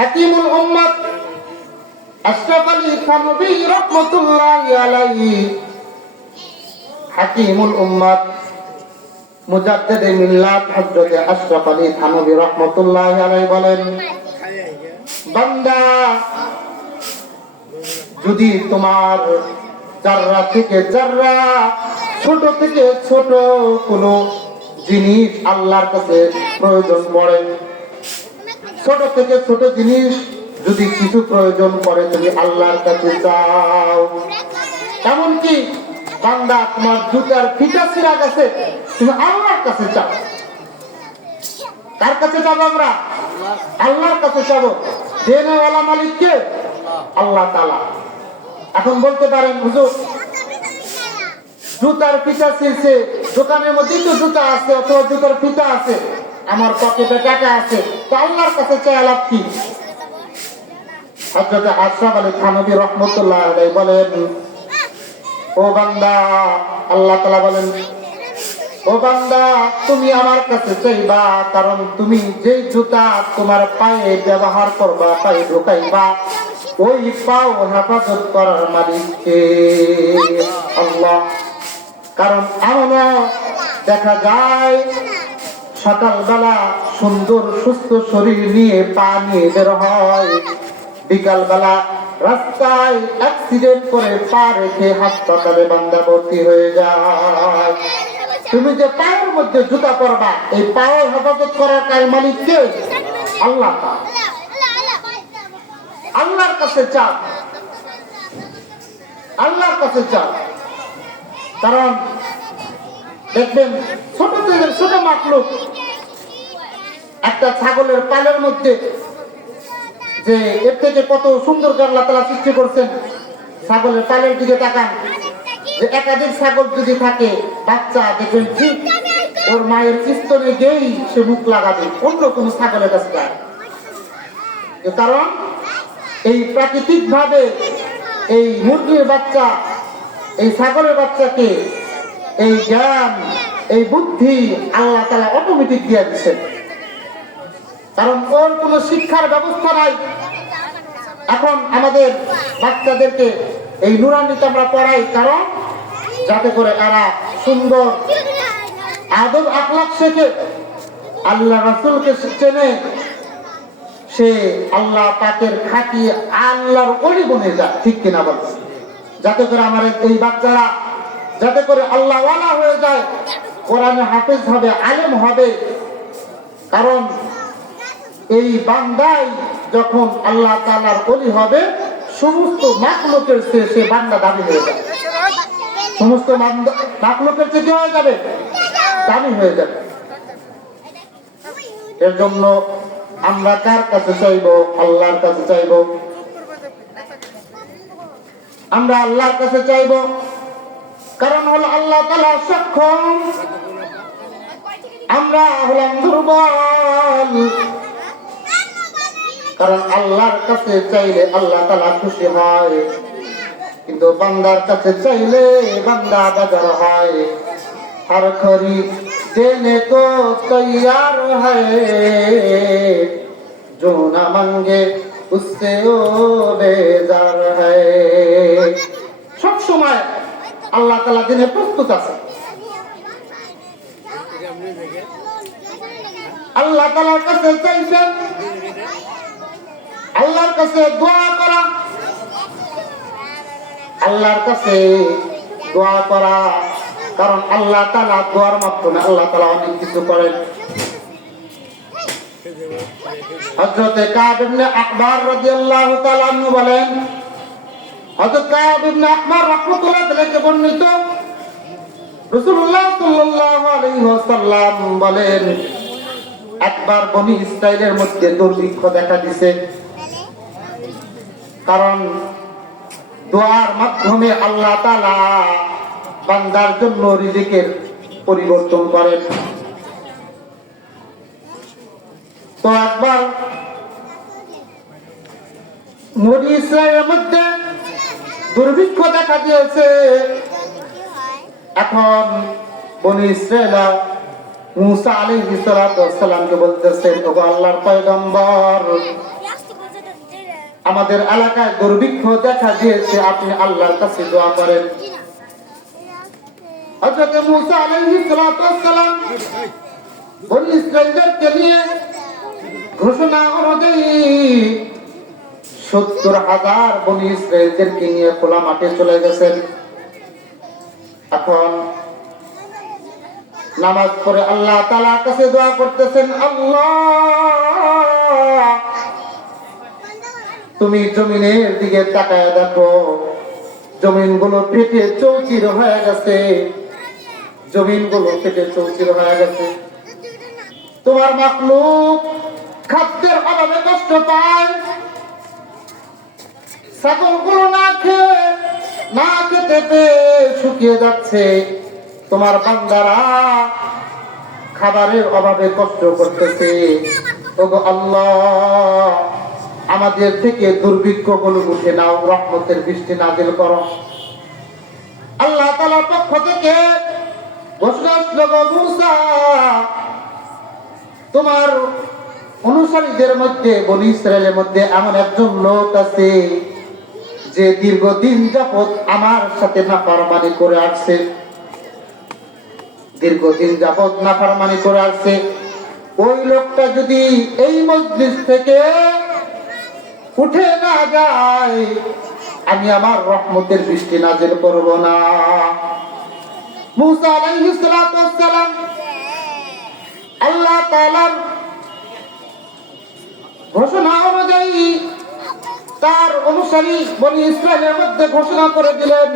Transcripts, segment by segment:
হাকিমুল উম্মাত আশরাফ আলী থানভী রাহমাতুল্লাহি আলাইহি, হাকিমুল উম্মাত মুজাদ্দিদে মিল্লাত হযরত আশরাফ আলী থানভী রাহমাতুল্লাহি আলাইহি বলেন, বান্দা যদি তোমার যাররা থেকে যাররা, ছোট থেকে ছোট কোনো জিনিস আল্লাহর কাছে প্রয়োজন পড়ে, ছোট থেকে ছোট জিনিস যদি কিছু প্রয়োজন পড়ে, তুমি আল্লাহর কাছে চাও। এমনকি বান্দা তোমার জুতার ফিতা ছিঁড়া গেছে, তুমি আল্লাহর কাছে চাও। কার কাছে যাবো আমরা? আল্লাহর কাছে যাবো। দেনেওয়ালা মালিক কে? আল্লাহ তাআলা। এখন বলতে পারেন, হুজুর জুতার ফিতা ছিঁড়ছে, দোকানের মধ্যে তো জুতা আছে অথবা জুতার ফিতা আছে, আমার পকেটে টাকা আছে, তো আল্লাহর কাছে চাই লাভ কি? হযরত আশরাফ আলী থানভী রাহমাতুল্লাহি আলাইহি বলেন, ও বান্দা, আল্লাহ তাআলা বলেন, ও বান্দা তুমি আমার কাছে চাইবা, কারণ তুমি যে জুতা তোমার পায়ে ব্যবহার করবা, পায়ে ঢোকাইবা, ওই পাও হেফাজত করার মালিক কে? আল্লাহ। কারণ এমনও দেখা যায় সকালবেলা সুন্দর সুস্থ শরীর নিয়ে পা নিয়ে বের হয়, বিকালবেলা রাস্তায় অ্যাক্সিডেন্ট করে পা রেখে হাসপাতালে বান্দা ভর্তি হয়ে যায়। তুমি যে পায়ের মধ্যে জুতা পরবা, এই পায়ের হেফাজত করার কার মালিক কে? আল্লাহ। আল্লাহর কাছে চাও, আল্লাহর কাছে চাও। কারণ দেখবেন ছোট থেকে ছোট মাখলুক, একটা ছাগলের পালের মধ্যে যে এর থেকে কত সুন্দর করে আল্লাহ তাআলা সৃষ্টি করছেন, ছাগলের পালের দিকে তাকান, যে একাধিক ছাগল যদি থাকে, বাচ্চা দেখবেন ঠিক ওর মায়ের স্তনে গিয়েই সে মুখ লাগাবে, অন্য কোন ছাগলের কাছে যায়। কারণ এই প্রাকৃতিক ভাবে এই মুরগির বাচ্চা, এই ছাগলের বাচ্চাকে এই জ্ঞান, এই বুদ্ধি আল্লাহ তাআলা অটোমেটিক দিয়ে দিচ্ছেন। কারণ ওর কোনো শিক্ষার ব্যবস্থা নাই। এখন আমাদের বাচ্চাদেরকে এই নুরানিতে আমরা পড়াই, কারণ যাতে করে এরা সুন্দর আদব আখলাক শেখে, আল্লাহ রাসূলকে চেনে, সে আল্লাহ পাকের খাঁটি আল্লাহর ওলি বনে যায়। ঠিক কিনা বল? যাতে করে আমার এই বাচ্চারা যাতে করে আল্লাহ ওয়ালা হয়ে যায়, কোরআনে হাফেজ হবে, আলেম হবে। কারণ এই বান্দাই যখন আল্লাহ তাআলার ওলি হবে, সমস্ত মাখলুকের চেয়ে সে বান্দা দামি হয়ে যাবে। সমস্ত মাখলুকের চেয়ে কি হয়ে যাবে? দামি হয়ে যাবে। এর জন্য আমরা কার কাছে চাইব? আল্লাহর কাছে চাইব। আমরা আল্লাহর কাছে চাইব, কারণ হলো আল্লাহ তাআলা সক্ষম, আমরা হলাম দুর্বল। কারণ আল্লাহর কাছে চাইলে আল্লাহ তাআলা খুশি হয়, কিন্তু বান্দার কাছে চাইলে বান্দা বেজার হয়। हर खरीद देने को तैयार है, जो ना मांगे उससे वो बेजार है। सब समय আল্লাহ তাআলা দিনে প্রস্তুত আছে। আল্লাহ তাআলার কাছে চাইছেন, আল্লাহর কাছে দোয়া করা, আল্লাহর কাছে দোয়া করা। কারণ আল্লাহ তাআলা দোয়ার মাধ্যমে আল্লাহ তাআলা অনেক কিছু করেন। হযরত কাব ইবনে আহবার রাদিয়াল্লাহু তাআলা আনহু বলেন, হযরত কাব ইবনে আহবার রাহমাতুল্লাহ আলাইহি বর্ণিত, রাসূলুল্লাহ সাল্লাল্লাহু আলাইহি ওয়াসাল্লাম বলেন, একবার বনি ইসরাইলের মধ্যে দুর্ভিক্ষ দেখা দিয়েছে। কারণ দোয়ার মাধ্যমে আল্লাহ তাআলা বান্দার জন্য রিজিকের পরিবর্তন করেন। তো একবার বনি ইসরাইলের মধ্যে দুর্ভিক্ষ দেখা দিয়েছে। এখন বনি ইসরাইল মুসা আলাইহিস সালাতু ওয়াস সালামকে বলতেছেন, ওগো আল্লাহর পয়গম্বর, আমাদের এলাকায় দুর্ভিক্ষ দেখা দিয়েছে, আপনি আল্লাহর কাছে দোয়া করেন। হযরত মূসা আলাইহিস সালাম বনী ইসরাঈলকে নিয়ে ঘোষণা অনুযায়ী ৭০,০০০ বনী ইসরাঈলকে নিয়ে খোলা মাঠে চলে গেছেন। এখন নামাজ পড়ে আল্লাহ তাআলার কাছে দোয়া করতেছেন, আল্লাহ তুমি জমিনের দিকে তাকায় দেখো, জমিনগুলো ফেটে চৌচির হয়ে গেছে, জমিনগুলো ফেটে চৌচির হয়ে গেছে। তোমার মাখলুক খাদ্যের অভাবে কষ্ট পায়, ছাগলগুলো না খেতে পেয়ে শুকিয়ে যাচ্ছে। তোমার বান্দারা খাবারের অভাবে কষ্ট করতেছে। ওগো আল্লাহ, আমাদের থেকে দুর্ভিক্ষগুলো উঠে নাও, রহমতের বৃষ্টি নাযিল করো। আল্লাহ তাআলার পক্ষ থেকে ঘোষণা আসলো, মূসা তোমার অনুসারীদের মধ্যে, বনী ইসরাইলের মধ্যে এমন একজন লোক আছে যে দীর্ঘদিন যাবৎ আমার সাথে নাফরমানি করে আসছে, দীর্ঘদিন যাবৎ নাফরমানি করে আসছে। ওই লোকটা যদি এই মজলিস থেকে উঠে না যায়, আমি আমার রহমতের বৃষ্টি নাযিল করব না। মূসা আলাইহিস সালাম আল্লাহ তাআলার ঘোষণা অনুযায়ী তার অনুসারী বনী ইসরাইলের মধ্যে ঘোষণা করে দিলেন,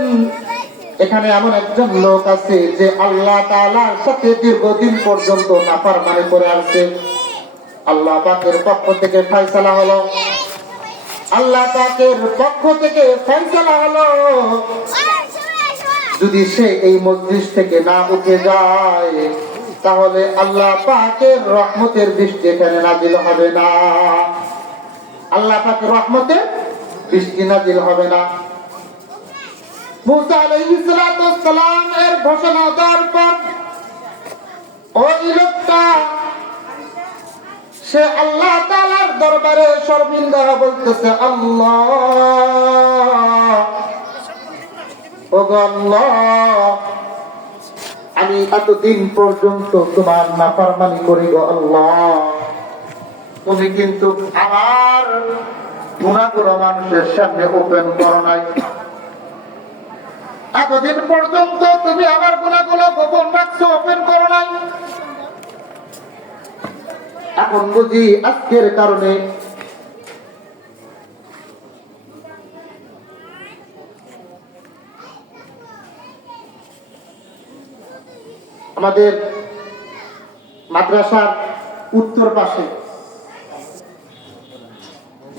এখানে এমন একজন লোক আছে যে আল্লাহ তাআলার সাথে দীর্ঘদিন পর্যন্ত নাফরমানি করে আসছে। আল্লাহ পাকের পক্ষ থেকে ফয়সালা হলো, আল্লাহ পাকের পক্ষ থেকে ফয়সালা হলো, যদি সে এই মজলিস থেকে না উঠে যায়, তাহলে আল্লাহ পাকের রহমতের বৃষ্টি এখানে নাযিল হবে না, আল্লাহ পাকের রহমতের বৃষ্টি নাযিল হবে না। মূসা আলাইহিস সালাম এর ঘোষণা দেওয়ার পর ওই লোকটা সে আল্লাহ তাআলার দরবারে শর্মিন্দা বলতেছে, আল্লাহ ওগো আল্লাহ, আমি এতদিন পর্যন্ত তোমার নাফরমানি করি গো আল্লাহ, তুমি কিন্তু আমার গুনাহগুলো মানুষের সামনে ওপেন করো নাই, এতদিন পর্যন্ত তুমি আমার গুনাহগুলো গোপন রাখছো, ওপেন করো নাই। এখন বুঝি আজকের কারণে আমাদের মাদ্রাসার উত্তর পাশে